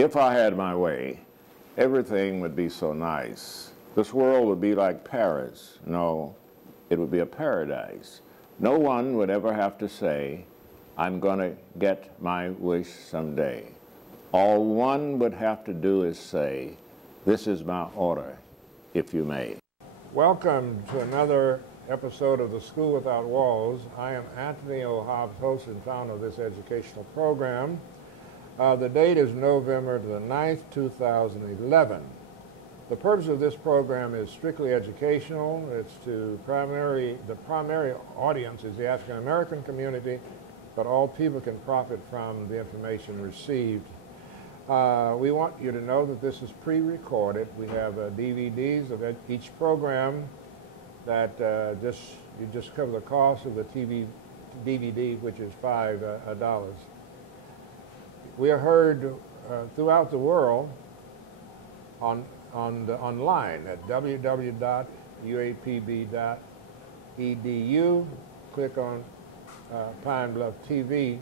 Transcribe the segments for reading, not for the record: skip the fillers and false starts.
If I had my way, everything would be so nice. This world would be like Paris. No, it would be a paradise. No one would ever have to say, I'm going to get my wish someday. All one would have to do is say, this is my order, if you may. Welcome to another episode of The School Without Walls. I am Anthony O. Hobbs, host and founder of this educational program. The date is November the 9th, 2011. The purpose of this program is strictly educational. It's to the primary audience is the African American community, but all people can profit from the information received. We want you to know that this is pre-recorded. We have DVDs of each program that you just cover the cost of the DVD, which is $5. We are heard throughout the world online at www.uapb.edu. Click on Pine Bluff TV,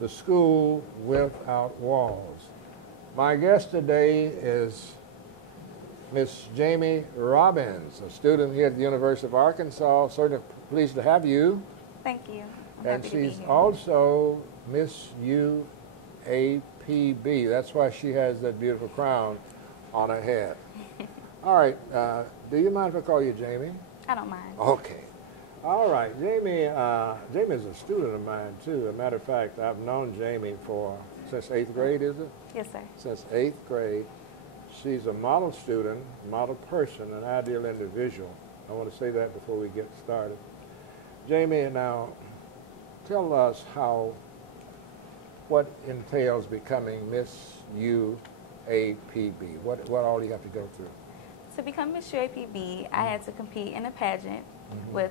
The School Without Walls. My guest today is Miss Jamie Robbins, a student here at the University of Arkansas. Certainly pleased to have you. Thank you. And she's also Miss UAPB. That's why she has that beautiful crown on her head. All right. Do you mind if I call you Jamie? I don't mind. Okay. All right. Jamie is a student of mine, too. As a matter of fact, I've known Jamie since 8th grade, is it? Yes, sir. Since 8th grade. She's a model student, model person, an ideal individual. I want to say that before we get started. Jamie, now tell us what entails becoming Miss UAPB. What all do you have to go through? To become Miss UAPB, I had to compete in a pageant with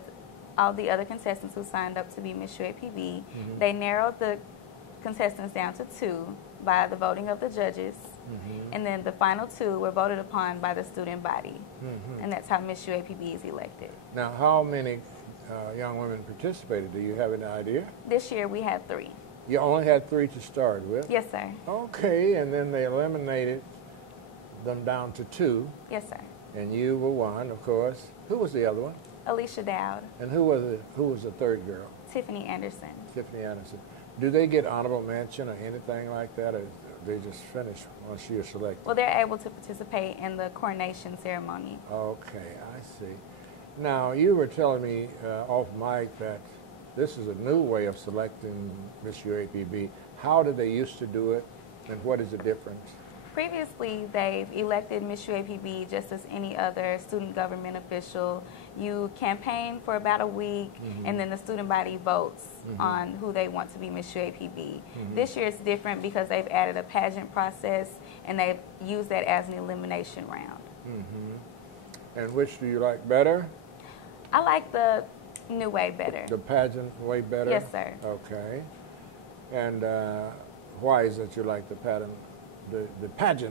all the other contestants who signed up to be Miss UAPB. They narrowed the contestants down to 2 by the voting of the judges. And then the final 2 were voted upon by the student body. And that's how Miss UAPB is elected. Now, how many young women participated? Do you have any idea? This year we had 3. You only had 3 to start with? Yes, sir. Okay, and then they eliminated them down to 2. Yes, sir. And you were one, of course. Who was the other one? Alicia Dowd. And who was the third girl? Tiffany Anderson. Tiffany Anderson. Do they get honorable mention or anything like that, or they just finish once you're selected? Well, they're able to participate in the coronation ceremony. Okay, I see. Now, you were telling me off mic that this is a new way of selecting Miss UAPB. How did they used to do it, and what is the difference? Previously, they've elected Miss UAPB just as any other student government official. You campaign for about a week, and then the student body votes on who they want to be Miss UAPB. This year it's different because they've added a pageant process, and they've used that as an elimination round. And which do you like better? I like the new way better. The pageant way better? Yes, sir. Okay. And why is it you like the pageant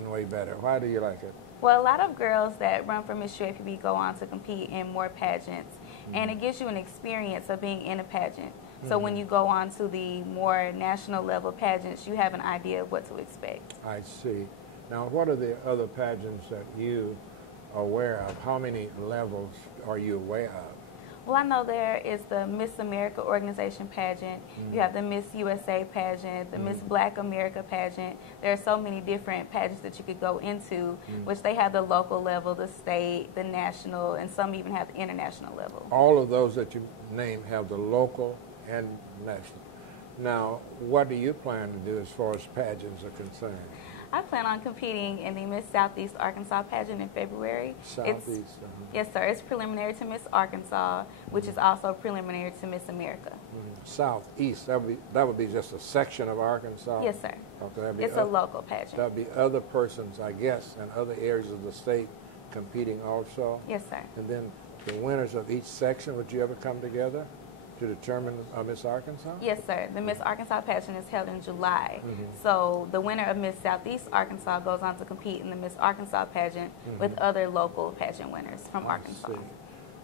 way better? Why do you like it? Well, a lot of girls that run for Miss UAPB go on to compete in more pageants, and it gives you an experience of being in a pageant. So when you go on to the more national level pageants, you have an idea of what to expect. I see. Now, what are the other pageants that you are aware of? How many levels are you aware of? Well, I know there is the Miss America organization pageant. You have the Miss USA pageant, the Miss Black America pageant. There are so many different pageants that you could go into, which they have the local level, the state, the national, and some even have the international level. All of those that you name have the local and national. Now, what do you plan to do as far as pageants are concerned? I plan on competing in the Miss Southeast Arkansas pageant in February. Southeast? Yes, sir. It's preliminary to Miss Arkansas, which is also preliminary to Miss America. Southeast, that would be just a section of Arkansas? Yes, sir. Okay, it's a local pageant. That would be other persons, I guess, in other areas of the state competing also? Yes, sir. And then the winners of each section, would you ever come together to determine Miss Arkansas? Yes, sir. The Miss Arkansas pageant is held in July. So the winner of Miss Southeast Arkansas goes on to compete in the Miss Arkansas pageant with other local pageant winners from Arkansas. See.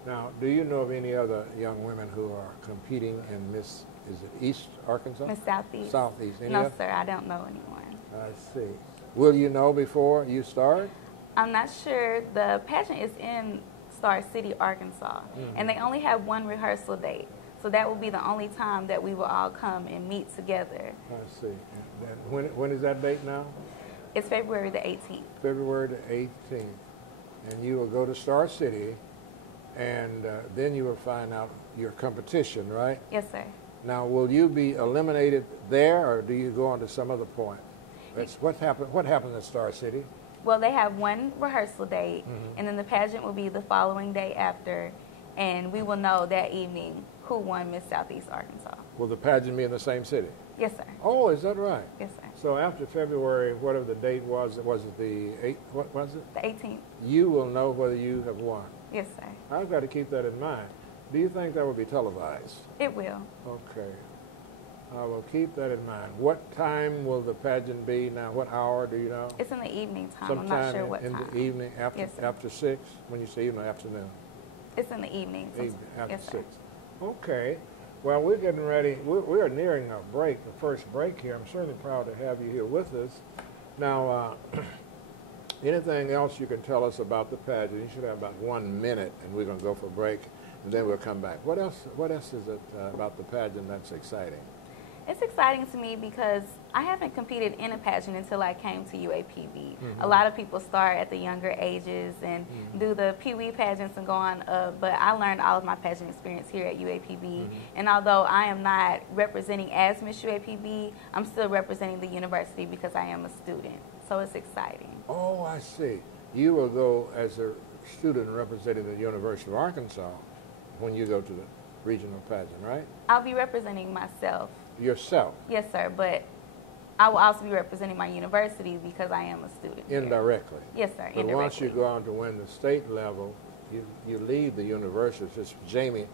Now, do you know of any other young women who are competing in Miss, is it East Arkansas? Miss Southeast. Southeast. No, sir, I don't know anyone. I see. Will you know before you start? I'm not sure. The pageant is in Star City, Arkansas, and they only have one rehearsal date. So that will be the only time that we will all come and meet together. I see. And when is that date now? It's February the 18th. February the 18th. And you will go to Star City, and then you will find out your competition, right? Yes, sir. Now, will you be eliminated there, or do you go on to some other point? What happened at Star City? Well, they have one rehearsal date, and then the pageant will be the following day after, and we will know that evening who won Miss Southeast Arkansas. Will the pageant be in the same city? Yes, sir. Oh, is that right? Yes, sir. So after February, whatever the date was it the 8th, what was it? The 18th. You will know whether you have won. Yes, sir. I've got to keep that in mind. Do you think that will be televised? It will. Okay. I will keep that in mind. What time will the pageant be now? What hour, do you know? It's in the evening time. Sometime I'm not sure what in time. the evening, after, Yes, sir. after 6? When you say evening, afternoon? It's in the evening. Evening, after Yes, sir. 6. Okay. Well, we're getting ready. We're nearing a break, the first break here. I'm certainly proud to have you here with us. Now, anything else you can tell us about the pageant? You should have about 1 minute, and we're going to go for a break, and then we'll come back. What else is it about the pageant that's exciting? It's exciting to me because I haven't competed in a pageant until I came to UAPB. A lot of people start at the younger ages and do the Pee-wee pageants and go on up, but I learned all of my pageant experience here at UAPB. And although I am not representing as Miss UAPB, I'm still representing the university because I am a student. So it's exciting. Oh, I see. You will go as a student representing the University of Arkansas when you go to the regional pageant, right? I'll be representing myself. Yourself? Yes, sir, but I will also be representing my university because I am a student. Indirectly? Yes, sir, But indirectly. once you go on to win the state level, you leave the university. It's Jamie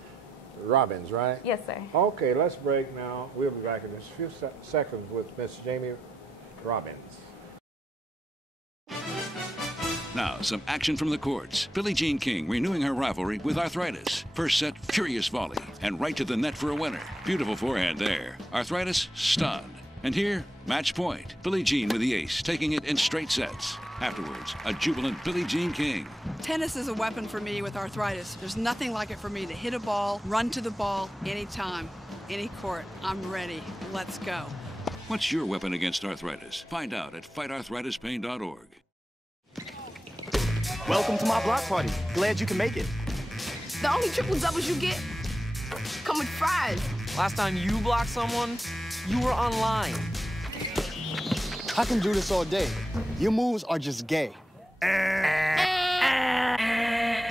Robbins, right? Yes, sir. Okay, let's break now. We'll be back in just a few seconds with Miss Jamie Robbins. Now, some action from the courts. Billie Jean King renewing her rivalry with Arthritis. First set, furious volley, and right to the net for a winner. Beautiful forehand there. Arthritis, stunned. And here, match point. Billie Jean with the ace, taking it in straight sets. Afterwards, a jubilant Billie Jean King. Tennis is a weapon for me with arthritis. There's nothing like it for me to hit a ball, run to the ball, anytime, any court. I'm ready. Let's go. What's your weapon against arthritis? Find out at fightarthritispain.org. Welcome to my block party. Glad you can make it. The only triple doubles you get come with fries. Last time you blocked someone, you were online. I can do this all day. Your moves are just gay.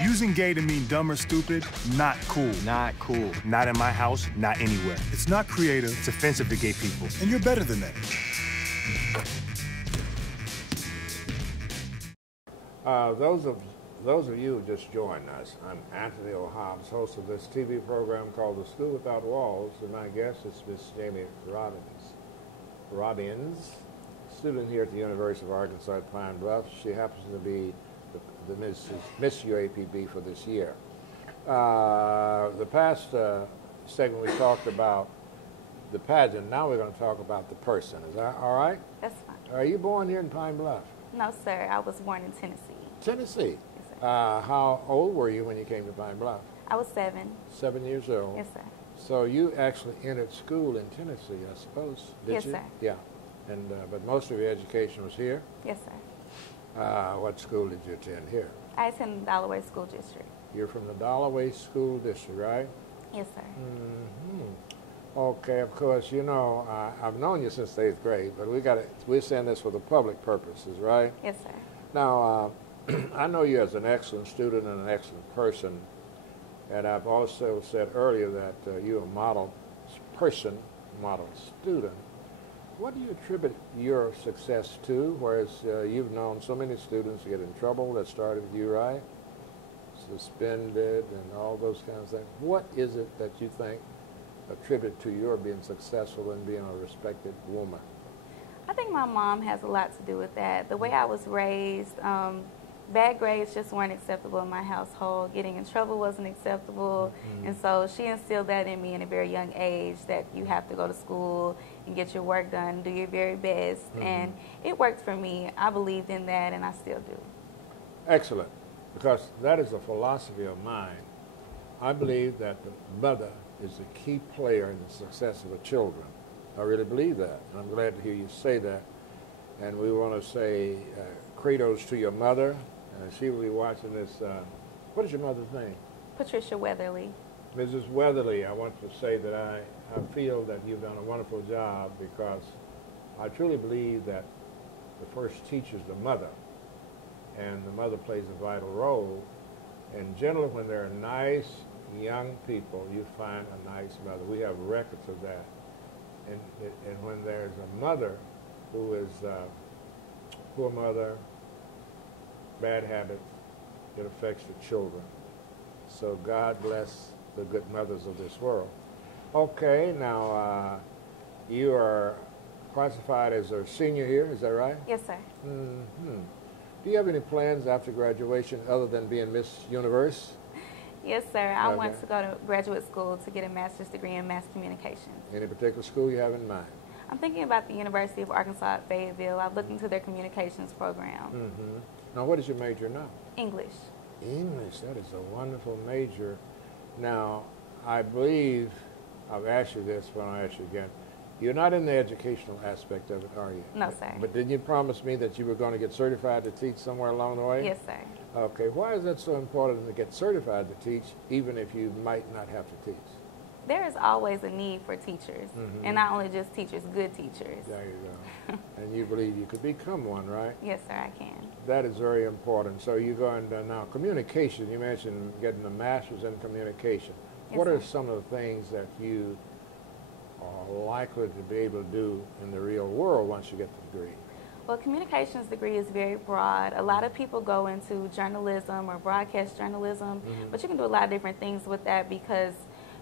Using gay to mean dumb or stupid, not cool. Not cool. Not in my house, not anywhere. It's not creative, it's offensive to gay people. And you're better than that. Those of you who just joined us, I'm Anthony O'Hobbs, host of this TV program called The School Without Walls, and my guest is Miss Jamie Robbins, student here at the University of Arkansas at Pine Bluff. She happens to be the Miss UAPB for this year. The past segment we talked about the pageant. Now we're going to talk about the person. Is that all right? That's fine. Are you born here in Pine Bluff? No, sir. I was born in Tennessee. Tennessee? Yes, sir. How old were you when you came to Pine Bluff? I was 7. 7 years old? Yes, sir. So you actually entered school in Tennessee, I suppose, did Yes, you? sir. Yeah. And, but most of your education was here? Yes, sir. What school did you attend here? I attend the Dalloway School District. You're from the Dalloway School District, right? Yes, sir. Okay, of course, you know, I've known you since the 8th grade, but we're saying this for the public purposes, right? Yes, sir. Now, I know you as an excellent student and an excellent person, and I've also said earlier that you're a model person, model student. What do you attribute your success to, whereas you've known so many students get in trouble that started with you, right? Suspended and all those kinds of things. What is it that you think attribute to your being successful and being a respected woman? I think my mom has a lot to do with that. The way I was raised, Bad grades just weren't acceptable in my household. Getting in trouble wasn't acceptable. And so she instilled that in me in a very young age, that you have to go to school and get your work done, do your very best. And it worked for me. I believed in that, and I still do. Excellent, because that is a philosophy of mine. I believe that the mother is the key player in the success of the children. I really believe that, and I'm glad to hear you say that. And we want to say credos to your mother. She will be watching this. What is your mother's name? Patricia Weatherly. Mrs. Weatherly, I want to say that I feel that you've done a wonderful job, because I truly believe that the first teacher is the mother, and the mother plays a vital role. And generally, when there are nice young people, you find a nice mother. We have records of that. And when there's a mother who is poor mother, bad habits, it affects the children. So God bless the good mothers of this world. Okay, now you are classified as a senior here, is that right? Yes, sir. Do you have any plans after graduation other than being Miss Universe? Yes, sir. I want to go to graduate school to get a master's degree in mass communications. Any particular school you have in mind? I'm thinking about the University of Arkansas at Fayetteville. I've looked into their communications program. Now, what is your major now? English. English, that is a wonderful major. Now, I believe, I've asked you this, but I'll ask you again. You're not in the educational aspect of it, are you? No, sir. But didn't you promise me that you were going to get certified to teach somewhere along the way? Yes, sir. Okay, why is that so important to get certified to teach, even if you might not have to teach? There is always a need for teachers, and not only just teachers, good teachers. There you go. And you believe you could become one, right? Yes, sir, I can. That is very important. So you're going to, now, communication, you mentioned getting a master's in communication. Yes, what are sir. some of the things that you are likely to be able to do in the real world once you get the degree? Well, communications degree is very broad. A lot of people go into journalism or broadcast journalism, but you can do a lot of different things with that, because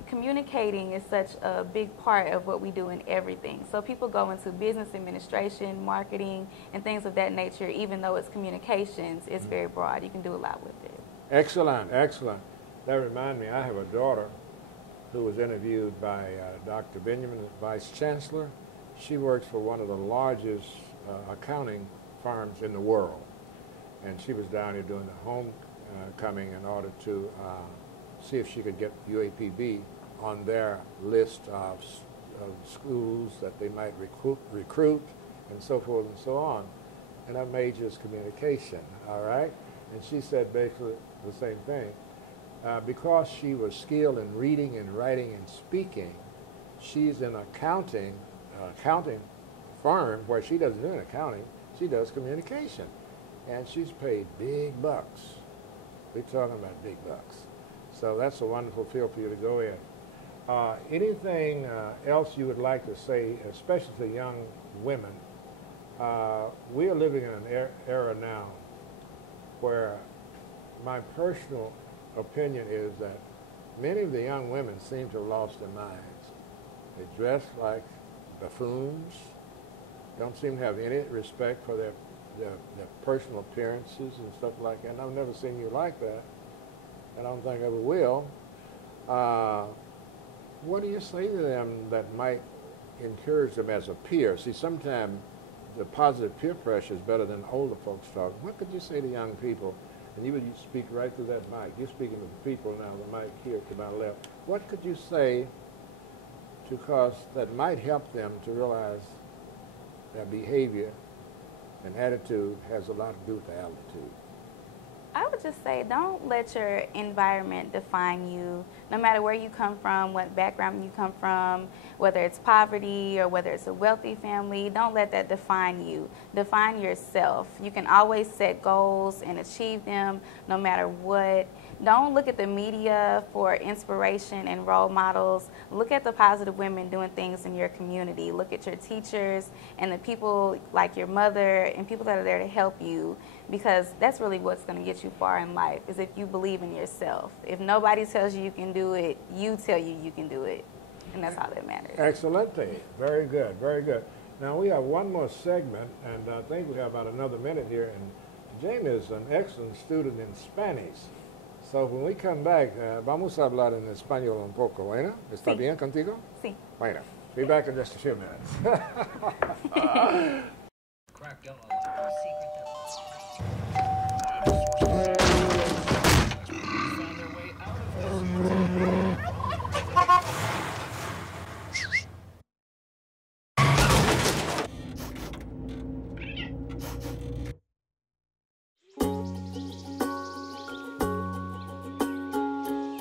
communicating is such a big part of what we do in everything. So people go into business administration, marketing, and things of that nature. Even though it's communications, it's very broad. You can do a lot with it. Excellent, excellent. That reminds me, I have a daughter who was interviewed by Dr. Benjamin, the Vice Chancellor. She works for one of the largest accounting firms in the world. And she was down here doing the homecoming in order to see if she could get UAPB on their list of schools that they might recruit and so forth and so on. And her major is communication, all right? And she said basically the same thing. Because she was skilled in reading and writing and speaking, she's in accounting firm where she doesn't do accounting, she does communication. And she's paid big bucks. We're talking about big bucks. So that's a wonderful field for you to go in. Anything else you would like to say, especially to young women? We are living in an era now where my personal opinion is that many of the young women seem to have lost their minds. They dress like buffoons, don't seem to have any respect for their personal appearances and stuff like that. And I've never seen you like that. I don't think I ever will. What do you say to them that might encourage them as a peer? See, sometimes the positive peer pressure is better than older folks talk. What could you say to young people? And you speak right through that mic. You're speaking to the people now, the mic here to my left. What could you say that might help them to realize their behavior and attitude has a lot to do with the altitude? I would just say, don't let your environment define you. No matter where you come from, what background you come from, whether it's poverty or whether it's a wealthy family, don't let that define you. Define yourself. You can always set goals and achieve them no matter what. Don't look at the media for inspiration and role models. Look at the positive women doing things in your community. Look at your teachers and the people like your mother and people that are there to help you, because that's really what's going to get you far in life, is if you believe in yourself. If nobody tells you you can do it, you tell you can do it, and that's all that matters. Excelente. Very good, very good. Now we have one more segment, and I think we have about another minute here, and Jamie is an excellent student in Spanish. So when we come back, vamos a hablar en español un poco, ¿bueno? ¿Está Sí. bien contigo? Sí. Bueno, be back in just a few minutes.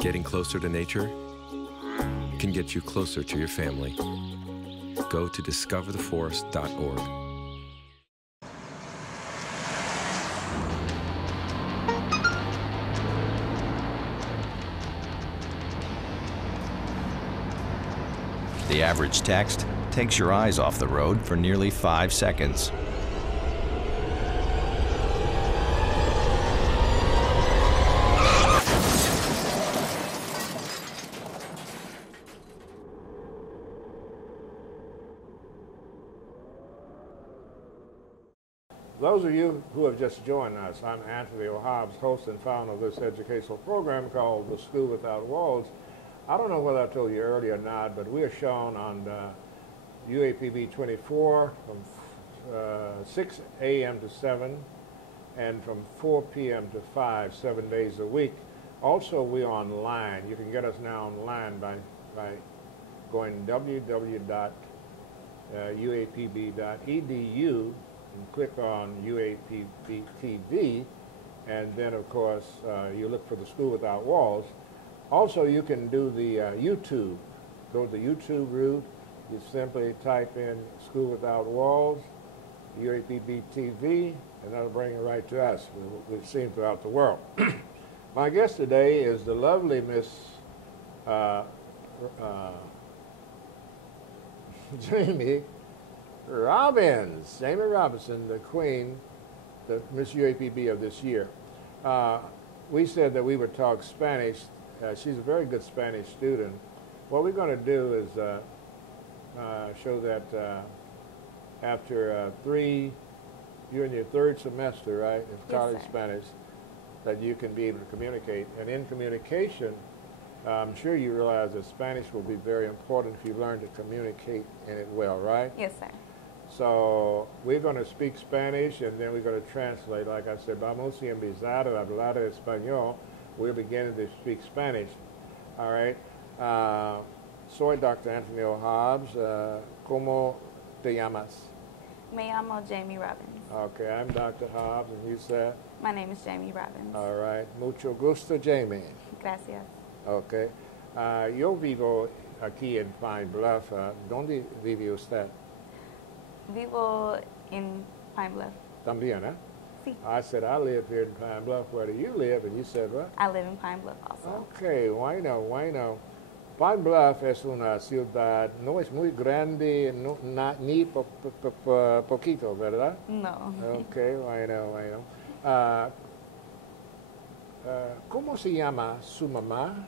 Getting closer to nature can get you closer to your family. Go to discovertheforest.org. The average text takes your eyes off the road for nearly 5 seconds. Those of you who have just joined us, I'm Anthony Hobbs, host and founder of this educational program called The School Without Walls. I don't know whether I told you earlier or not, but we are shown on UAPB 24 from 6 a.m. to 7 and from 4 p.m. to 5, 7 days a week. Also, we're online. You can get us now online by going www.uapb.edu and click on UAPB TV, and then of course you look for the School Without Walls. Also, you can do the YouTube. Go to the YouTube route. You simply type in School Without Walls, UAPB TV, and that'll bring it right to us. We've seen throughout the world. My guest today is the lovely Miss Jamie Robbins. Jamie Robinson, the queen, the Miss UAPB of this year. We said that we would talk Spanish. She's a very good Spanish student. What we're going to do is show that after you're in your third semester, right, of college Spanish, that you can be able to communicate. And in communication, I'm sure you realize that Spanish will be very important if you learn to communicate in it well, right? Yes, sir. So we're going to speak Spanish, and then we're going to translate. Like I said, vamos a empezar a hablar español. We're beginning to speak Spanish. All right. Soy Dr. Anthony Hobbs. ¿Cómo te llamas? Me llamo Jamie Robbins. Okay, I'm Dr. Hobbs, and you said? My name is Jamie Robbins. All right. Mucho gusto, Jamie. Gracias. Okay. Yo vivo aquí en Pine Bluff. ¿Dónde vive usted? Vivo in Pine Bluff. También, eh? Sí. I said, I live here in Pine Bluff. Where do you live? And you said, what? I live in Pine Bluff also. Okay, bueno. Pine Bluff es una ciudad, no es muy grande, no, ni poquito, ¿verdad? No. Okay, bueno. ¿Cómo se llama su mamá?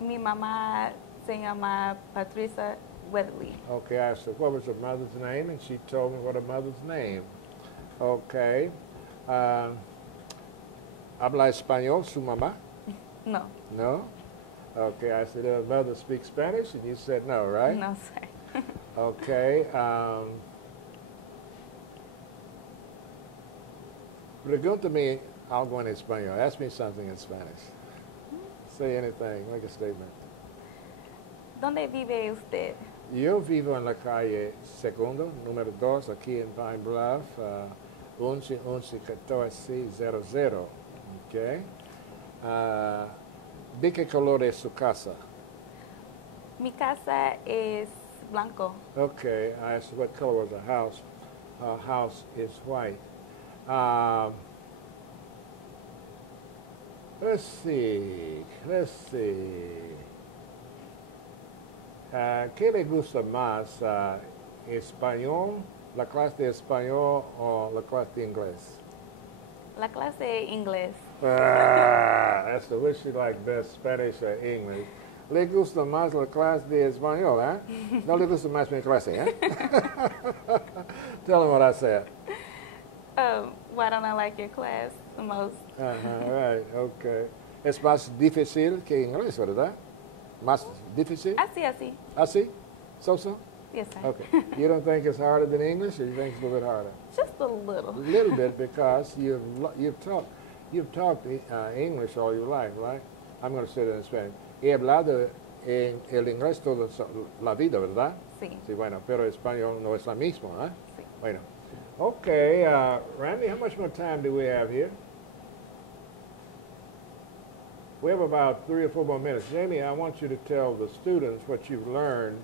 Mi mamá se llama Patricia Weatherly. Okay, I said, what was her mother's name? And she told me what her mother's name. Okay. ¿Habla español su mamá? No. No? Okay, I said, her mother speaks Spanish? And you said no, right? No, sir. Okay. Pregúntame algo en español. Ask me something in Spanish. Say anything. Make a statement. ¿Dónde vive usted? Yo vivo en la calle Segundo, número 2, aquí en Pine Bluff, 111400. Okay. ¿De qué color es su casa? Mi casa es blanco. Okay. I asked what color was the house. House is white. Let's see. ¿Qué le gusta más, español, la clase de español o la clase de inglés? La clase de inglés. That's the which you like best, Spanish or English. Le gusta más la clase de español, eh? No le gusta más mi clase, eh? Tell them what I said. why don't I like your class the most? Right, okay. Es más difícil que inglés, ¿verdad? Más difícil? Así. Así? So? Yes, sir. Okay. You don't think it's harder than English, or you think it's a little bit harder? Just a little. A little bit, because you've talked English all your life, right? I'm going to say that in Spanish. He hablado en el inglés toda la vida, ¿verdad? Sí. Sí, bueno, pero el español no es la misma, ¿eh? Sí. Bueno. Okay, Randy, how much more time do we have here? We have about 3 or 4 more minutes. Jamie, I want you to tell the students what you've learned.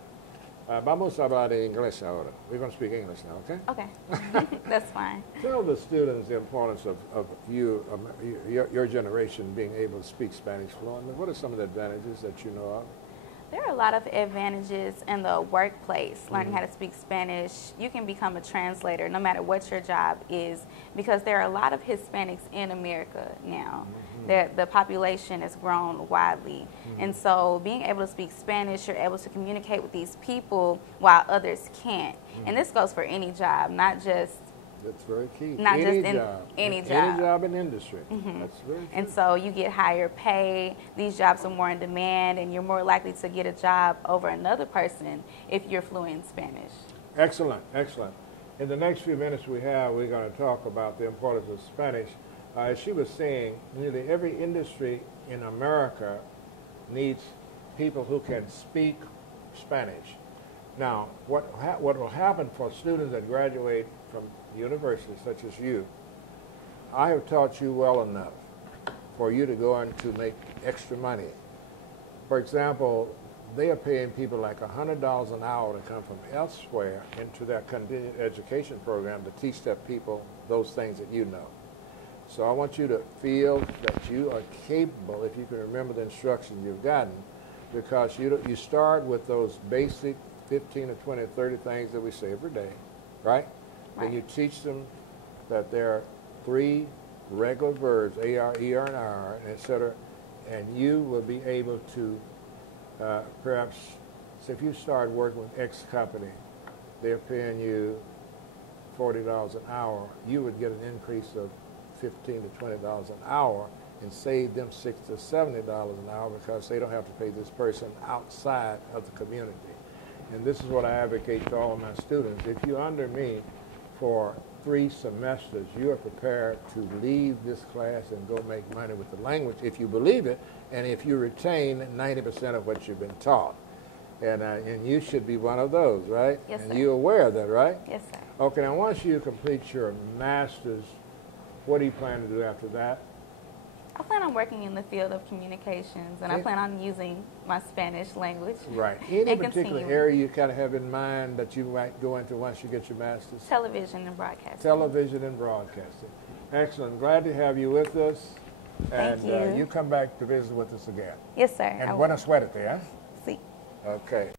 Vamos a hablar en inglés ahora. We're going to speak English now, okay? Okay. That's fine. Tell the students the importance of your generation being able to speak Spanish fluently. What are some of the advantages that you know of? There are a lot of advantages in the workplace, learning how to speak Spanish. You can become a translator no matter what your job is, because there are a lot of Hispanics in America now. The population has grown widely. And so being able to speak Spanish, you're able to communicate with these people while others can't. And this goes for any job, not just... That's very key. Not any just in job. any job. Any job in industry. That's very key. And so you get higher pay, these jobs are more in demand, and you're more likely to get a job over another person if you're fluent in Spanish. Excellent, excellent. In the next few minutes we're going to talk about the importance of Spanish. As she was saying, nearly every industry in America needs people who can speak Spanish. Now, what will happen for students that graduate from universities such as you, I have taught you well enough for you to go on to make extra money. For example, they are paying people like $100 an hour to come from elsewhere into that continuing education program to teach their people those things that you know. So I want you to feel that you are capable, if you can remember the instructions you've gotten, because you start with those basic 15 or 20 or 30 things that we say every day, right? Then you teach them that there are 3 regular verbs, AR, ER, and R, et cetera, and you will be able to perhaps, so if you start working with X company, they're paying you $40 an hour, you would get an increase of $15 to $20 an hour and save them $60 to $70 an hour, because they don't have to pay this person outside of the community. And this is what I advocate to all of my students. If you're under me for 3 semesters, you are prepared to leave this class and go make money with the language if you believe it, and if you retain 90% of what you've been taught. And you should be one of those, right? Yes, sir. And you're aware of that, right? Yes, sir. Okay, now once you complete your master's, what do you plan to do after that? I plan on working in the field of communications, and I plan on using my Spanish language. Right. Any particular continuing. area you kind of have in mind that you might go into once you get your master's? Television and broadcasting. Television and broadcasting. Excellent. Glad to have you with us. Thank you. And you come back to visit with us again. Yes, sir. And buena suerte, ¿eh? Sí. Okay.